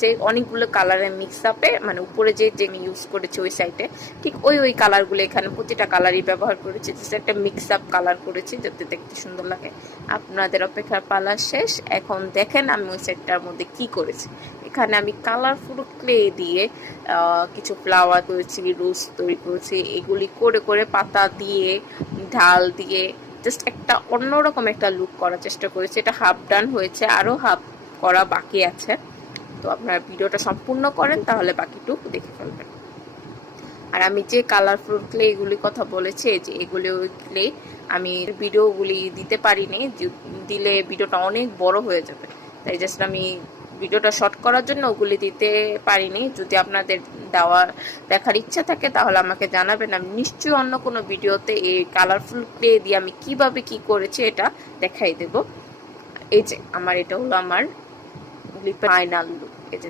যে অনেকগুলো কালারের মিক্স আপে মানে উপরে যে যে আমি ইউজ করেছি ওই সাইডে ঠিক ওই কালারগুলো এখানে প্রতিটা কালারই ব্যবহার করেছি, জাস্ট একটা মিক্স আপ কালার করেছি যাতে দেখতে সুন্দর লাগে। আপনাদের অপেক্ষার পালা শেষ, এখন দেখেন আমি ওই সেটটার মধ্যে কি করেছি। এখানে আমি কালারফুল ক্লে দিয়ে কিছু ফ্লাওয়ার করেছি, রোজ তৈরি করেছি, এগুলি করে করে পাতা দিয়ে ঢাল দিয়ে জাস্ট একটা অন্যরকম একটা লুক করার চেষ্টা করেছি। এটা হাফ ডান হয়েছে, আরও হাফ করা বাকি আছে। তো আপনারা ভিডিওটা সম্পূর্ণ করেন তাহলে বাকিটুকু দেখে ফেলবেন। আর আমি যে কালারফুল ক্লে এগুলির কথা বলেছি, যে এগুলি ক্লে আমি ভিডিওগুলি দিতে পারিনি, দিলে ভিডিওটা অনেক বড় হয়ে যাবে, তাই জাস্ট আমি ভিডিওটা শর্ট করার জন্য ওগুলি দিতে পারিনি। যদি আপনাদের দেখার ইচ্ছা থাকে তাহলে আমাকে জানাবেন, আমি নিশ্চয়ই অন্য কোনো ভিডিওতে এই কালারফুল ক্লে দিয়ে আমি কিভাবে কি করেছি এটা দেখাই দেব। এই যে আমার এটা হলো আমার ফাইনাল লুক।